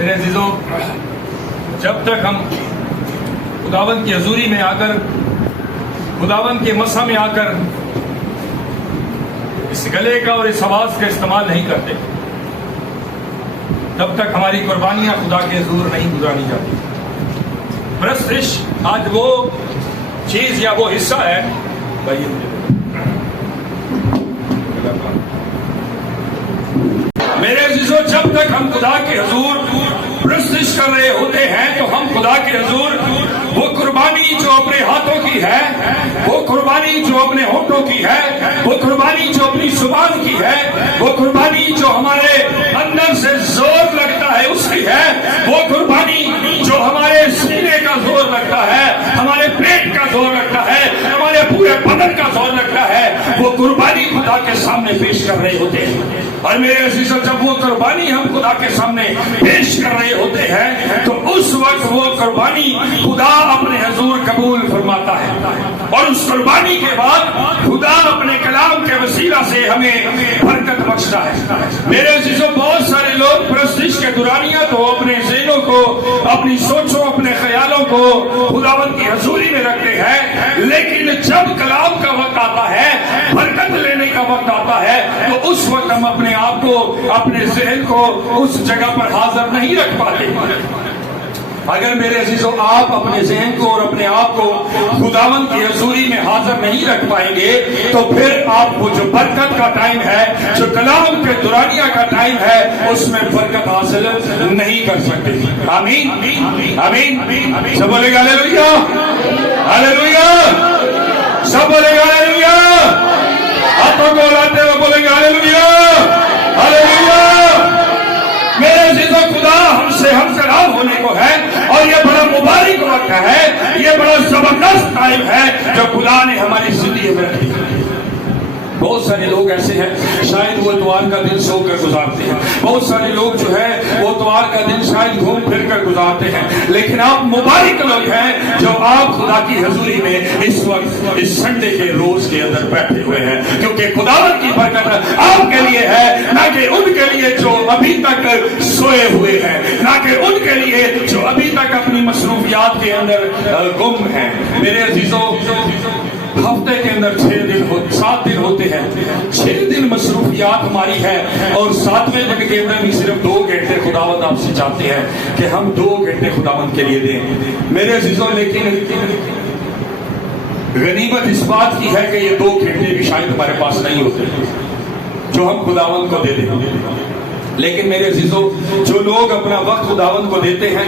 میرے عزیزوں، جب تک ہم خداوند کی حضوری میں آ کر، خداوند کے مسح میں آ کر اس گلے کا اور اس آواز کا استعمال نہیں کرتے، تب تک ہماری قربانیاں خدا کے حضور نہیں گزاری جاتی۔ پرستش آج وہ چیز یا وہ حصہ ہے، میرے عزیزوں، جب تک ہم خدا کے حضور پرستش کر رہے ہوتے ہیں تو ہم خدا کے حضور وہ قربانی جو اپنے ہاتھوں کی ہے، وہ قربانی جو اپنے ہونٹوں کی ہے، وہ قربانی جو اپنی زبان کی ہے، وہ قربانی جو ہمارے اندر سے زور لگتا ہے اس کی ہے، وہ قربانی جو ہمارے سینے کا زور لگتا ہے، ہمارے پیٹ کا زور لگتا ہے، ہمارے پورے بدن کا زور لگتا ہے، وہ قربانی خدا کے سامنے پیش کر رہے ہوتے ہیں۔ اور میرے عزیزوں، جب وہ قربانی ہم خدا کے سامنے پیش کر رہے ہوتے ہیں تو اس وقت وہ قربانی خدا اپنے حضور قبول فرماتا ہے، اور اس قربانی کے بعد خدا اپنے کلام کے وسیلہ سے ہمیں برکت بخشتا ہے۔ میرے عزیزوں، بہت سارے لوگ پرستش کے دورانیہ تو اپنے ذہنوں کو، اپنی سوچوں، اپنے خیالوں کو خداوند کی حضوری میں رکھتے ہیں، لیکن جب کلام کا وقت آتا ہے، برکت لینے کا وقت آتا ہے، تو اس وقت ہم اپنے آپ کو، اپنے ذہن کو اس جگہ پر حاضر نہیں رکھ پاتے۔ اگر میرے عزیزوں آپ اپنے ذہن کو اور اپنے آپ کو خداوند کی حضوری میں حاضر نہیں رکھ پائیں گے تو پھر آپ کو جو برکت کا ٹائم ہے، جو کلام کے دورانیہ کا ٹائم ہے، اس میں برکت حاصل نہیں کر سکتے۔ آمین آمین، سب بولے گا ہاللیلویا، ہاللیلویا، سب بولے گا ہاللیلویا، ہاتھوں کو ہلاتے ہوئے بولیں گے ہاللیلویا، ہاللیلویا۔ میرے عزیزوں، خدا ہم سے ہم سلام ہونے کو ہے، اور یہ بڑا مبارک وقت ہے، یہ بڑا زبردست ٹائم ہے جو خدا نے ہماری زندگی میں رکھی۔ بہت سارے لوگ ایسے ہیں شاید وہ اتوار کا دن سو کر گزارتے ہیں، بہت سارے لوگ جو ہے وہ اتوار کا دن شاید گھوم پھر کر گزارتے ہیں، لیکن آپ مبارک لوگ ہیں جو آپ خدا کی حضوری میں اس وقت اس سنڈے کے روز کے اندر بیٹھے ہوئے ہیں، کیونکہ خداوند کی برکت آپ کے لیے ہے، نہ کہ ان کے لیے جو ابھی تک سوئے ہوئے ہیں، نہ کہ ان کے لیے جو ابھی تک اپنی مصروفیات کے اندر گم ہیں۔ میرے عزیزوں، ہفتے کے اندر 7 دن ہوتے ہیں، 6 دن مصروفیات ہماری ہے، اور 7ویں دن کے اندر بھی صرف 2 گھنٹے خداوند آپ سے چاہتے ہیں کہ ہم 2 گھنٹے خداوند کے لیے دیں۔ میرے عزیزوں، لیکن غنیمت اس بات کی ہے کہ یہ 2 گھنٹے بھی شاید ہمارے پاس نہیں ہوتے جو ہم خداوند کو دے دیں۔ لیکن میرے عزیزوں، جو لوگ اپنا وقت خداوند کو دیتے ہیں،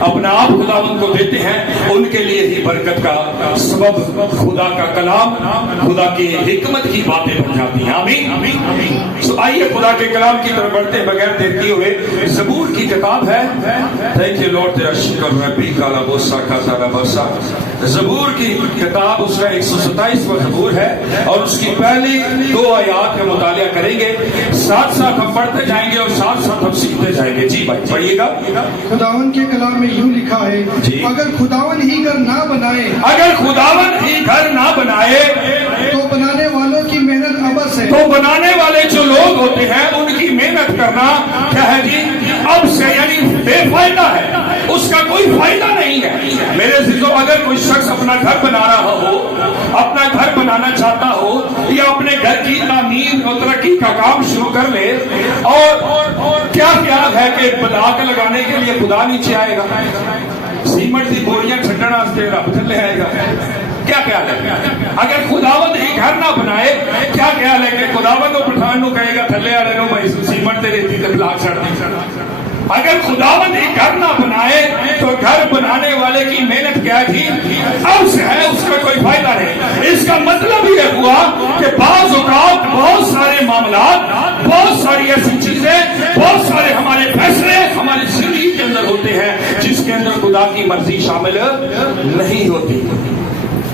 اپنا آپ خداوند کو دیتے ہیں، ان کے لیے ہی برکت کا سبب خدا کا کلام، خدا کی حکمت کی باتیں بن جاتی ہیں۔ آمین۔ تو آئیے خدا کے کلام کی طرف بڑھتے بغیر دیر کیے ہوئے، زبور کی کتاب ہے، تھینک یو لارڈ، تیرا شکر ربی کالا بوسا کا سارا بوسا۔ زبور کی کتاب اس کا 127واں زبور ہے، اور اس کی پہلی 2 آیات کا مطالعہ کریں گے، ساتھ ساتھ ہم پڑھتے جائیں گے اور ساتھ ساتھ ہم سیکھتے جائیں گے۔ جی بھائی پڑھیے گا۔ خداوند کے کلام میں یوں لکھا ہے، اگر خداوند ہی گھر نہ بنائے، اگر خداوند ہی گھر نہ بنائے تو بنانے والوں کی محنت عبث ہے۔ تو بنانے والے جو لوگ ہوتے ہیں ان کی محنت کرنا کیا ہے جی؟ اب سے یعنی بے فائدہ ہے، اس کا کوئی فائدہ نہیں ہے۔ میرے عزیزوں، اگر کوئی شخص اپنا گھر بنا رہا ہو، اپنا گھر بنانا چاہتا ہو، یا اپنے گھر کی تعمیر اور ترقی کا کام شروع کر لے، اور کیا خیال ہے کہ بلاک لگانے کے لیے خدا نیچے آئے گا؟ سیمنٹ کی بوریاں چھٹنا واسطے رب تھلے آئے گا؟ کیا خیال ہے؟ اگر خداوند ہی گھر نہ بنائے، کیا خیال ہے کہ خداوند پٹھان نو کہے گا تھلے والے نو بھائی سیمنٹ تے ریتی تے بلاک چھڑ دی؟ اگر خداوند ہی گھر نہ بنائے تو گھر بنانے والے کی محنت کیا تھی؟ اب سے ہے، اس کا کوئی فائدہ نہیں۔ اس کا مطلب یہ ہوا کہ بعض اوقات بہت سارے معاملات، بہت ساری ایسی چیزیں، بہت سارے ہمارے فیصلے ہماری زندگی کے اندر ہوتے ہیں جس کے اندر خدا کی مرضی شامل نہیں ہوتی۔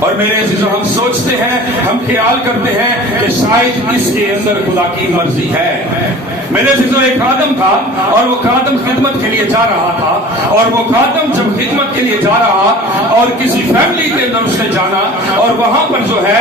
اور میرے عزیزوں، ہم سوچتے ہیں، ہم خیال کرتے ہیں کہ شاید اس کے اندر خدا کی مرضی ہے۔ میرے عزیزوں، ایک خادم تھا، اور وہ خادم خدمت کے لیے جا رہا تھا، اور وہ خادم جب خدمت کے لیے جا رہا اور کسی فیملی کے اندر اس نے جانا، اور وہاں پر جو ہے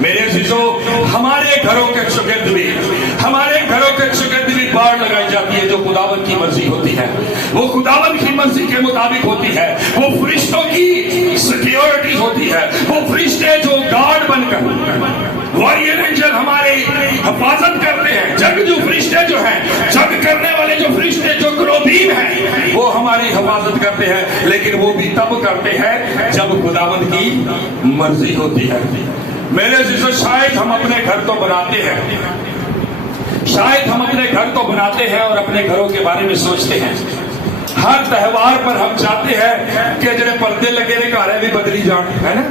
میرے عزیزو ہمارے گھروں کے چگرد بھی باڑ لگائی جاتی ہے جو خداوند کی مرضی ہوتی ہے، وہ خداوند کی مرضی کے مطابق ہوتی ہے، وہ فرشتوں کی سیکیورٹی ہوتی ہے، وہ فرشتے جو گارڈ بن کر واریر اینجل ہماری حفاظت کرتے ہیں، جنگجو فرشتے جو ہیں، جنگ کرنے والے جو فرشتے جو کروبیم ہیں وہ ہماری حفاظت کرتے ہیں، لیکن وہ بھی تب کرتے ہیں جب خداوند کی مرضی ہوتی ہے۔ میرے عزیزو شاید ہم اپنے گھر تو بناتے ہیں، اور اپنے گھروں کے بارے میں سوچتے ہیں، ہر تہوار پر ہم چاہتے ہیں کہ جڑے پردے لگے نے گھر بھی بدلی جان، ہے نا،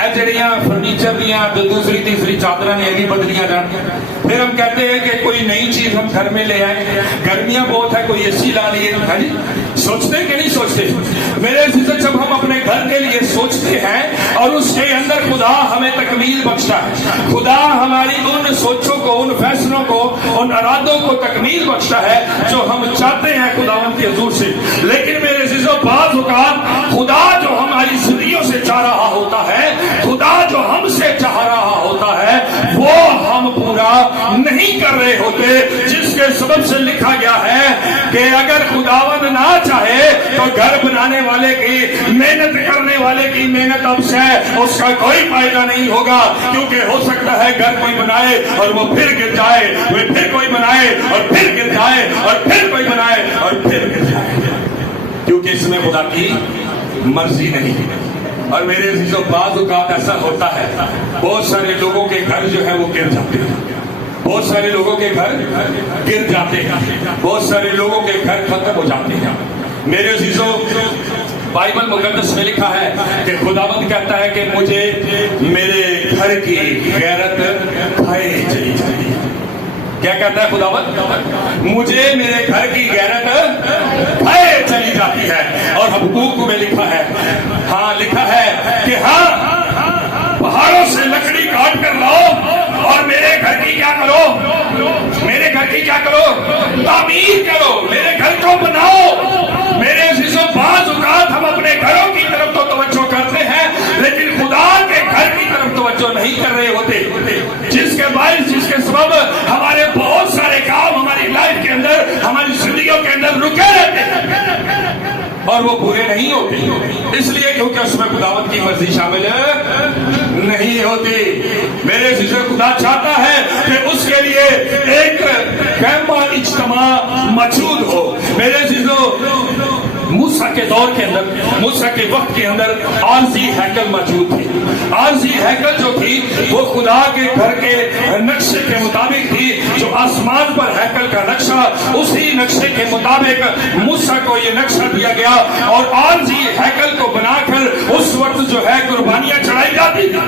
اے جڑیاں فرنیچر دیاں دوسری تیسری چادراں نے بھی بدلیاں جان، پھر ہم کہتے ہیں کہ کوئی نئی چیز ہم گھر میں لے آئیں، گرمیاں بہت ہے کوئی اے سی لا لیے، ہے جی، سوچتے کہ نہیں سوچتے؟ میرے عزیزو جب ہم اپنے گھر کے لیے سوچتے ہیں اور اس کے اندر خدا ہمیں تکمیل بخشتا ہے، خدا ہماری ان سوچوں کو، ان فیصلوں کو، ان ارادوں کو تکمیل بخشتا ہے جو ہم چاہتے ہیں خداوند کے حضور سے۔ لیکن میرے عزیزو بعض اوقات خدا جو ہماری زندگیوں سے چاہ رہا ہوتا ہے، خدا جو ہم سے چاہ رہا ہوتا ہے، وہ ہم پورا نہیں کر رہے ہوتے، جس کے سبب سے لکھا گیا ہے کہ اگر خداوند نہ چاہے تو گھر بنانے والے کی محنت کرنے والے کی محنت اب سے اس کا کوئی فائدہ نہیں ہوگا، کیونکہ ہو سکتا ہے گھر کوئی بنائے اور وہ پھر گر جائے، وہ پھر کوئی بنائے اور پھر گر جائے، اور پھر کوئی بنائے اور پھر گر جائے، کیونکہ اس میں خدا کی مرضی نہیں۔ اور میرے عزیزو بعض اوقات ایسا ہوتا ہے بہت سارے لوگوں کے گھر جو ہے وہ گر جاتے ہیں، بہت سارے لوگوں کے گھر گر جاتے ہیں، بہت سارے لوگوں کے گھر ختم ہو جاتے ہیں۔ میرے عزیزو بائبل مقدس میں لکھا ہے کہ خداوند کہتا ہے کہ مجھے میرے گھر کی غیرت کھائے چلی جاتی ہے۔ کیا کہتا ہے خداوند؟ مجھے میرے گھر کی غیرت کھائے چلی جاتی ہے۔ اور حبقوق میں لکھا ہے، ہاں لکھا ہے کہ ہاں پہاڑوں سے لکڑی کاٹ کر لاؤ اور میرے گھر کی کیا کرو، میرے گھر کی کیا کرو، تعمیر کرو، میرے گھر کو بناؤ۔ میرے عزیزو بعض اوقات ہم اپنے گھروں کی طرف تو توجہ کرتے ہیں لیکن خدا کے گھر کی طرف توجہ نہیں کر رہے ہوتے، جس کے باعث، جس کے سبب ہمارے بہت سارے کام ہماری لائف کے اندر، ہماری زندگیوں کے اندر رکے رہتے ہیں اور وہ پورے نہیں ہوتے، اس لیے کیونکہ اس میں خداوند کی مرضی شامل نہیں ہوتی۔ میرے عزیزو خدا چاہتا ہے کہ اس کے لیے ایک خیمہ اجتماع موجود ہو۔ میرے عزیزو موسیٰ کے دور کے اندر، موسیٰ کے وقت کے اندر عارضی ہیکل موجود تھی۔ عارضی ہیکل جو تھی وہ خدا کے گھر کے نقشے کے مطابق تھی، جو آسمان پر ہیکل کا نقشہ، اسی نقشے کے مطابق موسیٰ کو یہ نقشہ دیا گیا اور عارضی ہیکل کو بنا کر اس وقت جو ہے قربانیاں چڑھائی جاتی تھی،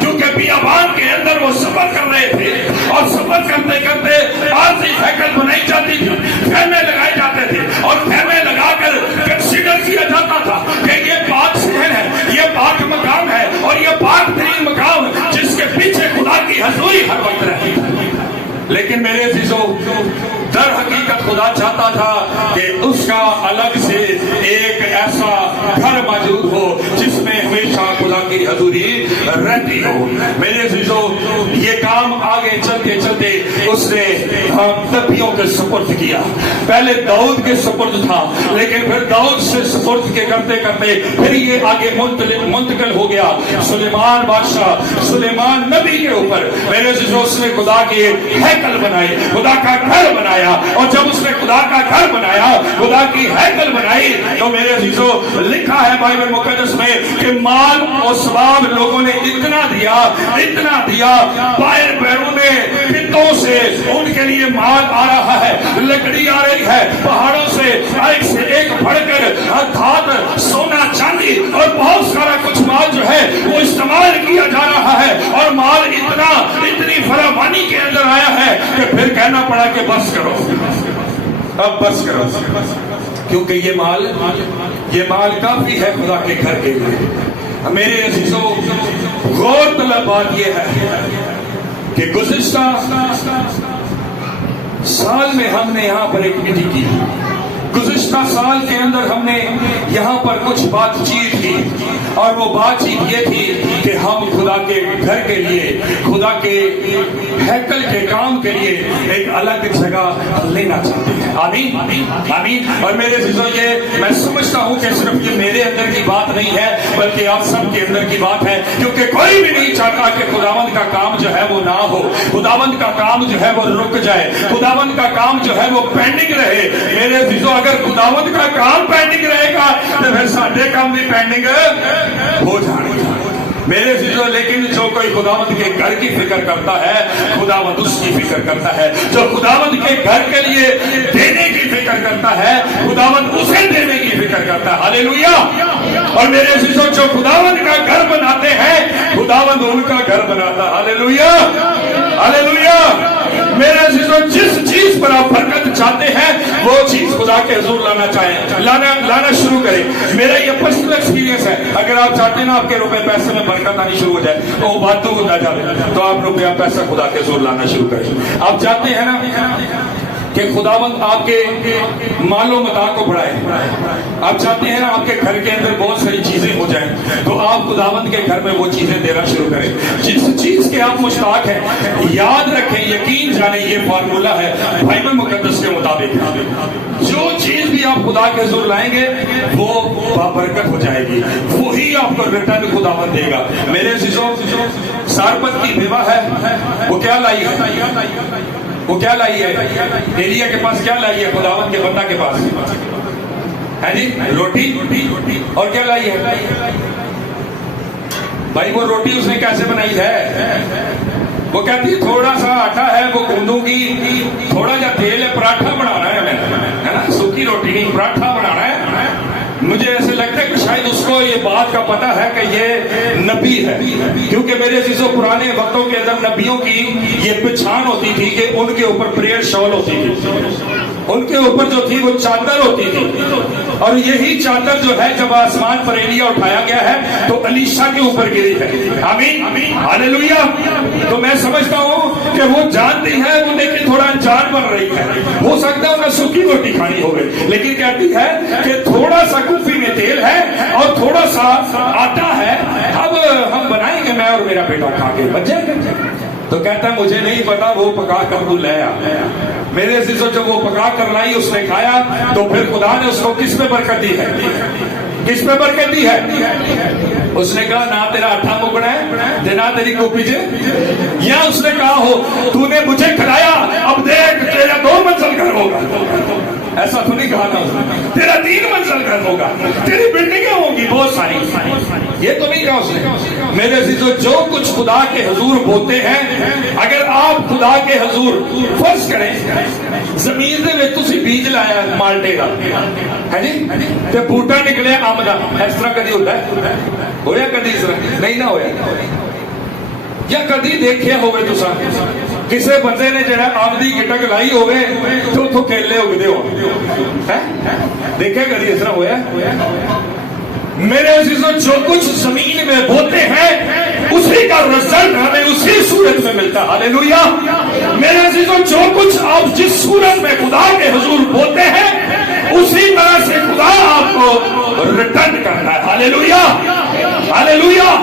کیونکہ بیابان کے اندر وہ سفر کر رہے تھے اور سفر کرتے کرتے عارضی ہیکل بنائی جاتی تھی، خیمے لگائے جاتے تھے اور خیمے لگا کر کنسیڈر کیا جاتا تھا کہ یہ پاک شہر ہے، یہ پاک مقام ہے اور یہ پاک ترین مقام جس کے پیچھے خدا کی حضوری ہر وقت رہتی ہے۔ لیکن میرے عزیزو در حقیقت خدا چاہتا تھا کہ اس کا الگ سے ایک ایسا گھر موجود ہو جس میں ہمیشہ خدا کی حضوری رہتی ہو۔ میرے عزیزو یہ کام آگے چلتے چلتے اس نے نبیوں کے سپرد کیا۔ پہلے داؤد کے سپرد تھا، لیکن پھر داؤد سے سپرد کے کرتے کرتے پھر یہ آگے منتقل ہو گیا سلیمان بادشاہ، سلیمان نبی کے اوپر۔ میرے عزیزو اس نے خدا کی ہیکل بنائی، خدا کا گھر بنایا، اور جب اس نے خدا کا گھر بنایا، خدا کی ہیکل بنائی، تو میرے عزیزو لکھا ہے بائبل مقدس میں کہ مال اور ثواب لوگوں نے اتنا دیا، باہر بیرون خطوں سے ان کے لیے مال آ رہا ہے، لکڑی آ رہی ہے پہاڑوں سے، ایک سے ایک بڑھ کر دھات، سونا، چاندی اور بہت سارا کچھ مال جو ہے وہ استعمال کیا جا رہا ہے، اور مال اتنی فراوانی کے اندر آیا ہے کہ پھر کہنا پڑا کہ بس کرو، اب بس کرو، کیونکہ یہ مال کافی ہے خدا کے گھر کے لیے۔ میرے عزیزو غور طلب بات یہ ہے کہ گزشتہ سال میں ہم نے یہاں پر ایک میٹنگ کی، گزشتہ سال کے اندر ہم نے یہاں پر کچھ بات چیت تھی، اور وہ بات چیت یہ تھی کہ ہم خدا کے گھر کے لیے، خدا کے ہیکل کے کام کے لیے ایک الگ جگہ لینا چاہتے ہیں۔ آمین آمین۔ اور میرے عزیزو، یہ میں سمجھتا ہوں کہ صرف یہ میرے اندر کی بات نہیں ہے، بلکہ آپ سب کے اندر کی بات ہے، کیونکہ کوئی بھی نہیں چاہتا کہ خداوند کا کام جو ہے وہ نہ ہو، خداوند کا کام جو ہے وہ رک جائے، خداوند کا کام جو ہے وہ پینڈنگ رہے۔ میرے عزیزو، اگر خداوند کا کام پینڈنگ رہے گا تو پھر سارے کام بھی پینڈنگ ہو جانے گا۔ میرے عزیزو، لیکن جو کوئی خداوند کے گھر کی فکر کرتا ہے، خداوند اس کی فکر کرتا ہے۔ جو خداوند کے گھر کے لیے دینے کی فکر کرتا ہے، خداوند اسے دینے کی فکر کرتا ہے۔ ہاللیلویا۔ اور میرے عزیزو، جو خداوند کا گھر بناتے ہیں، خداوند ان کا گھر بناتا ہے۔ ہاللیلویا ہاللیلویا۔ میرے عزیزو، جس چیز پر آپ برکت چاہتے ہیں وہ چیز خدا کے حضور لانا شروع کریں۔ میرا یہ پرسنل ایکسپیرینس ہے، اگر آپ چاہتے ہیں نا آپ کے روپے پیسے میں برکت آنی شروع ہو جائے تو وہ بات تو ہوتا جائے، تو آپ روپیہ پیسہ خدا کے حضور لانا شروع کریں۔ آپ چاہتے ہیں نا کہ خداوند آپ کے مال و متاع کو بڑھائے، آپ چاہتے ہیں نا آپ کے گھر کے اندر بہت ساری چیزیں ہو جائیں، تو آپ خداوند کے گھر میں وہ چیزیں دینا شروع کریں جس چیز کے آپ مشتاق ہیں۔ یاد رکھیں، یقین جانیں، یہ فارمولہ ہے بائبل مقدس کے مطابق، جو چیز بھی آپ خدا کے حضور لائیں گے وہ بابرکت ہو جائے گی، وہی آپ کو ریٹرن خداوند دے گا۔ میرے عزیزو، سارپت کی بیوہ ہے، وہ کیا لائی ہے؟ وہ کیا لائی ہے؟ ایلیا کے پاس کیا لائی ہے؟ خداوند کے بندہ کے پاس ہے جی روٹی، اور کیا لائی ہے بھائی؟ وہ روٹی اس نے کیسے بنائی ہے؟ وہ کہتی ہے تھوڑا سا آٹا ہے، وہ گوندوں کی، تھوڑا جا تیل ہے، پراٹھا بنانا ہے ہمیں، ہے نا، سوکھی روٹی نہیں، پراٹھا بنانا ہے۔ مجھے ایسے لگتا ہے کہ شاید اس کو یہ بات کا پتہ ہے کہ یہ نبی ہے، کیونکہ میرے عزیزو، پرانے وقتوں کے اندر نبیوں کی یہ پہچان ہوتی تھی کہ ان کے اوپر پریئر شال ہوتی تھی، ان کے اوپر جو تھی وہ چادر ہوتی تھی، اور یہی چادر جو ہے جب آسمان پر ایلیا اٹھایا گیا ہے تو الیشا کے اوپر گری ہے۔ آمین ہاللیلویا۔ تو میں سمجھتا ہوں کہ وہ جانتی ہے، وہ لیکن تھوڑا انجان بن رہی ہے، ہو سکتا ہے انہیں سوکھی روٹی کھانی ہوگی، لیکن کہتی ہے کہ تھوڑا سا کلفی میں تیل ہے اور تھوڑا سا آٹا ہے، اب ہم بنائیں گے، میں اور میرا بیٹا کھا کے بچ جائے گا۔ تو کہتا ہے مجھے نہیں پتا، وہ پکا کر تو لے آ۔ میرے عزیزو، جب وہ پکا کر لائی، اس نے کھایا، تو پھر خدا نے اس کو کس پہ برکت دی ہے؟ کس پہ برکت دی ہے؟ اس نے کہا نہ تیرا آٹا مکنا ہے نہ تیری کاپی جے، یا اس نے کہا ہو تو نے مجھے کھلایا، اب دیکھ تیرا 2 منزل گھر ہوگا۔ ایسا تو نہیں کہا تھا، تیرا 3 منزل گھر ہوگا، تیری بلڈنگیں ہوں گی بہت ساری، یہ تو نہیں کہا اس نے۔ میرے عزیزو، جو کچھ خدا کے حضور بولتے ہیں، اگر آپ خدا کے حضور فرض کریں زمین دے وچ تسی بیج لایا مالٹے دا ہے جی، تے بوٹا نکلے امب دا، اس طرح کدی ہوتا ہے؟ ہویا کدی اس طرح؟ نہیں نہ ہویا۔ یا کدی دیکھیا ہوئے تساں کسے بندے نے جڑا امب دی گٹک لائی ہوئے تو اتھوں کیلے اگدے ہو؟ دیکھے کدی اس طرح ہویا؟ میرے عزیزو، جو کچھ زمین میں بوتے ہیں اسی کا رزلٹ ہمیں اسی صورت میں ملتا ہے۔ ہاللیلویا۔ میرے عزیزو، جو کچھ آپ جس صورت میں خدا کے حضور بوتے ہیں اسی طرح سے خدا آپ کو ریٹرن کرتا ہے۔ ہاللیلویا ہاللیلویا۔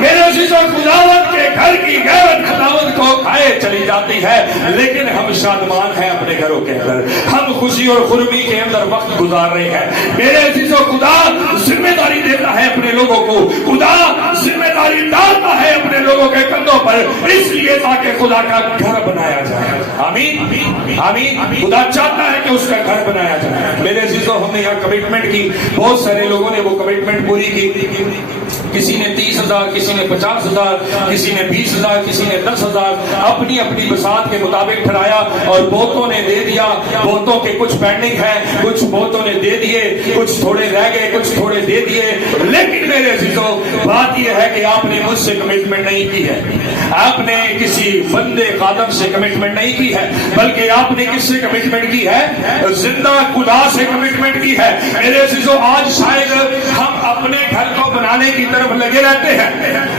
میرے عزیزو، خداوند کے گھر کی غیرت خداوند کو کھائے چلی جاتی ہے، لیکن ہم شادمان ہیں اپنے گھروں کے اندر، ہم خوشی اور خرمی کے اندر وقت گزار رہے ہیں۔ میرے عزیزو، خدا ذمہ داری دیتا ہے اپنے لوگوں کو، خدا ذمہ داری ڈالتا ہے اپنے لوگوں کے کندھوں پر، اس لیے تاکہ خدا کا گھر بنایا جائے۔ آمین آمین۔ خدا چاہتا ہے کہ اس کا گھر بنایا جائے۔ میرے عزیزو، ہم نے یہاں کمٹمنٹ کی، بہت سارے لوگوں نے وہ کمٹمنٹ پوری کی، کسی نے 30,000، کسی نے 50,000، کسی نے 20,000، کسی نے 10,000، اپنی اپنی بساط کے مطابق ٹھہرایا، اور بہتوں نے دے دیا، بہتوں کے کچھ پینڈنگ ہے، کچھ بہتوں نے دے دیے، کچھ تھوڑے رہ گئے، کچھ تھوڑے دے دیے، لیکن میرے عزیزو بات یہ ہے کہ آپ نے مجھ سے کمٹمنٹ نہیں کی ہے، آپ نے کسی بندے خادم سے کمٹمنٹ نہیں کی ہے، بلکہ آپ نے کس سے کمٹمنٹ کی ہے؟ زندہ خدا سے کمٹمنٹ کی ہے۔ میرے عزیزو، آج شاید ہم اپنے گھر کو بنانے کی طرف لگے رہتے ہیں،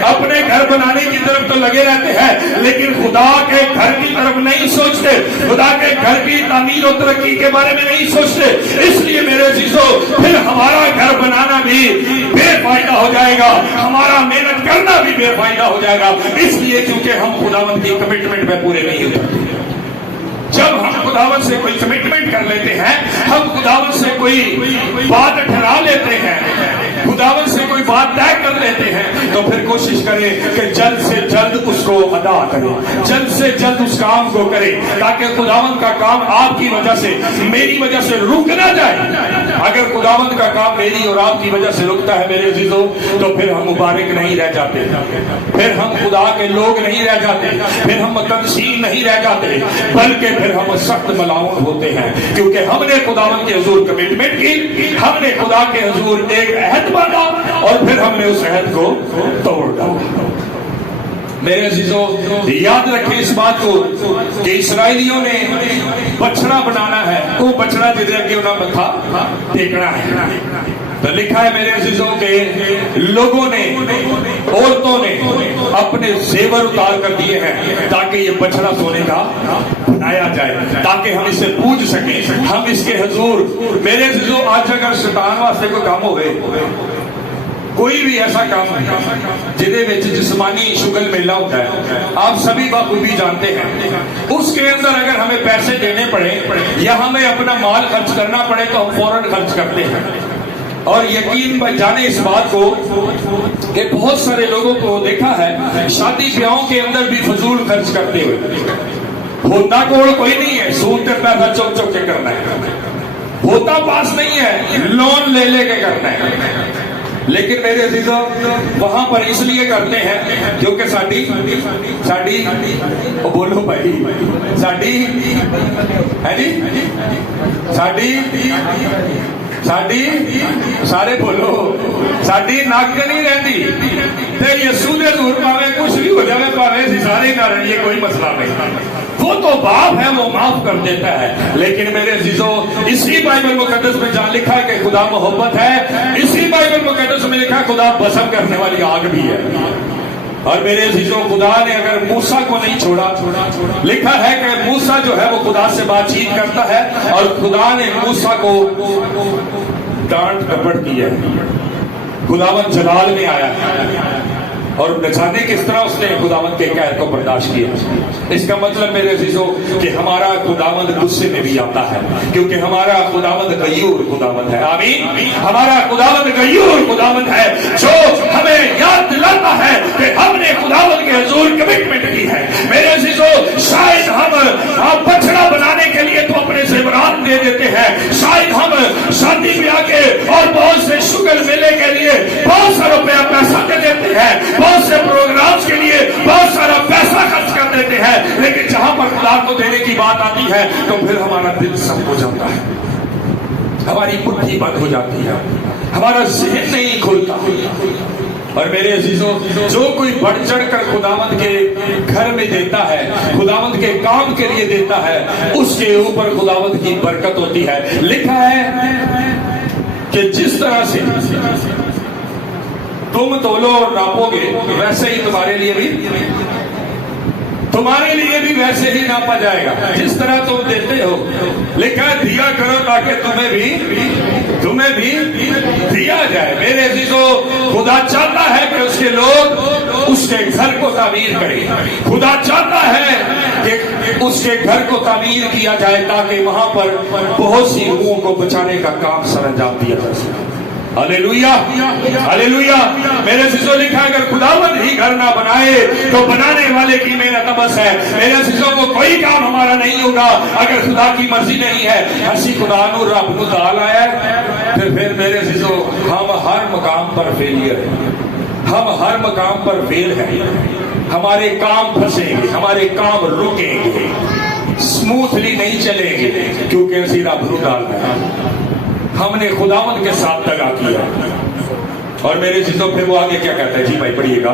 اپنے گھر بنانے کی طرف تو لگے رہتے ہیں لیکن خدا کے گھر کی طرف نہیں سوچتے, خدا کے گھر کی تعمیر و ترقی کے بارے میں نہیں سوچتے. اس لیے میرے عزیزو پھر ہمارا گھر بنانا بھی بے فائدہ ہو جائے گا, ہمارا محنت کرنا بھی بے فائدہ ہو جائے گا. اس لیے کیونکہ ہم خداوند کی کمٹمنٹ میں پورے نہیں ہوتے. جب ہم خداوند سے کوئی کمٹمنٹ کر لیتے ہیں, ہم خداوند سے کوئی بات ٹھہرا لیتے ہیں, خداوند سے کوئی بات طے کر لیتے ہیں, تو پھر کوشش کریں کہ جلد سے جلد اس کو ادا کریں, جلد سے جلد اس کام کو کریں تاکہ خداوند کا کام آپ کی وجہ سے, میری وجہ سے رک نہ جائے. اگر خداوند کا کام میری اور آپ کی وجہ سے رکتا ہے میرے عزیزو, تو پھر ہم مبارک نہیں رہ جاتے, پھر ہم خدا کے لوگ نہیں رہ جاتے, پھر ہم تنظیم نہیں رہ جاتے, بلکہ پھر ہم سخت ملامت ہوتے ہیں کیونکہ ہم نے خداوند کے حضور کمٹمنٹ کی, ہم نے خدا کے حضور ایک عہد باندھا اور پھر ہم نے اس عہد کو توڑ ڈالا. میرے عزیزو یاد رکھیں اس بات کو کہ اسرائیلیوں نے بچڑا بنانا ہے, وہ بچڑا جدھر اگے انہوں نے متھا ٹیکنا ہے. تو لکھا ہے میرے عزیزوں کے لوگوں نے, عورتوں نے اپنے زیور اتار کر دیے ہیں تاکہ یہ بچڑا سونے کا بنایا جائے, تاکہ ہم اسے پوج سکیں, ہم اس کے حضور. میرے عزیزوں آج اگر شیطان واسطے کوئی کام ہوئے, کوئی بھی ایسا کام جدے وچ جسمانی شغل میلہ ہوتا ہے, آپ سبھی بخوبی جانتے ہیں, اس کے اندر اگر ہمیں پیسے دینے پڑے یا ہمیں اپنا مال خرچ کرنا پڑے تو ہم فوراً خرچ کرتے ہیں. اور یقین جانے اس بات کو کہ بہت سارے لوگوں کو دیکھا ہے شادی بیاہوں کے اندر بھی فضول خرچ کرتے ہوئے. ہوتا کوڑ کوئی نہیں ہے, سود پہ پیسہ چوک چوک کے کرنا ہے, ہوتا پاس نہیں ہے, لون لے لے کے کرنا ہے. لیکن میرے عزیزوں وہاں پر اس لیے کرتے ہیں کیونکہ ساڈی بولو بھائی, ساڈی سارے بولو, ساڈی ناک نہیں رہتی تے یسوع دے حضور پاوے کچھ بھی ہو جائے پاوے اسی سارے نہ رہیے, کوئی مسئلہ نہیں. وہ تو باپ ہے, وہ معاف کر دیتا ہے. لیکن میرے عزیزوں اسی بائبل مقدس میں جہاں لکھا ہے کہ خدا محبت ہے, اسی بائبل مقدس میں لکھا ہے خدا بسم کرنے والی آگ بھی ہے. اور میرے عزیزوں خدا نے اگر موسیٰ کو نہیں چھوڑا, لکھا ہے کہ موسیٰ جو ہے وہ خدا سے بات چیت کرتا ہے اور خدا نے موسیٰ کو ڈانٹ ڈپٹ کی ہے. خداوند جلال میں آیا اور نہ جانے کس طرح اس نے خداوند کے قہر کو برداشت کیا. اس کا مطلب میرے عزیزوں کہ ہمارا خداوند غصے میں بھی آتا ہے کیونکہ ہمارا خداوند غیور خداوند ہے. آمین. ہمارا خداوند غیور خداوند ہے جو ہمیں یاد دلاتا ہے کہ ہم نے خداوند کے حضور کمٹمنٹ کی ہے. میرے عزیزوں شاید ہم بچڑا بنانے کے لیے تو اپنے زیورات دے دیتے ہیں, شاید ہم شادی بیاہ کے اور بہت سے شغل میلے کے لیے بہت سا روپیہ پیسہ دے دیتے ہیں, بہت سے پروگرامز کے لیے بہت سارا پیسہ خرچ کر دیتے ہیں, لیکن جہاں پر خدا کو دینے کی بات آتی ہے تو پھر ہمارا دل سخت ہو جاتا ہے, ہماری پٹھی بند ہو جاتی ہے, ہمارا ذہن نہیں کھلتا. اور میرے عزیزوں جو کوئی بڑھ چڑھ کر خداوند کے گھر میں دیتا ہے, خداوند کے کام کے لیے دیتا ہے, اس کے اوپر خداوند کی برکت ہوتی ہے. لکھا ہے کہ جس طرح سے تم تولو اور ناپو گے ویسے ہی تمہارے لیے بھی ویسے ہی ناپا جائے گا جس طرح تم دیتے ہو. لکھا ہے دیا کرو تاکہ تمہیں بھی دیا جائے. میرے عزیزوں خدا چاہتا ہے کہ اس کے لوگ اس کے گھر کو تعمیر کریں. خدا چاہتا ہے کہ اس کے گھر کو تعمیر کیا جائے تاکہ وہاں پر بہت سی روحوں کو بچانے کا کام سر انجام دیا جا سکے. ہلیلویا ہلیلویا. میرے عزیزوں لکھا ہے اگر خداوند ہی گھر نہ بنائے تو بنانے والے کی محنت بس ہے. میرے عزیزوں کو کوئی کام ہمارا نہیں ہوگا اگر خدا کی مرضی نہیں ہے. ہنسی خدا نو رب نو دال آیا ہے پھر میرے عزیزوں ہم ہر مقام پر فیلئر ہیں, ہم ہر مقام پر فیل ہیں. ہمارے کام پھنسیں گے, ہمارے کام رکیں گے, سموتھلی نہیں چلیں گے کیونکہ اسی رب نو دال ہے. ہم نے خداوند کے ساتھ دگا کیا. اور میرے چیزوں پھر وہ آگے کیا کہتا ہے, جی بھائی پڑھیے گا.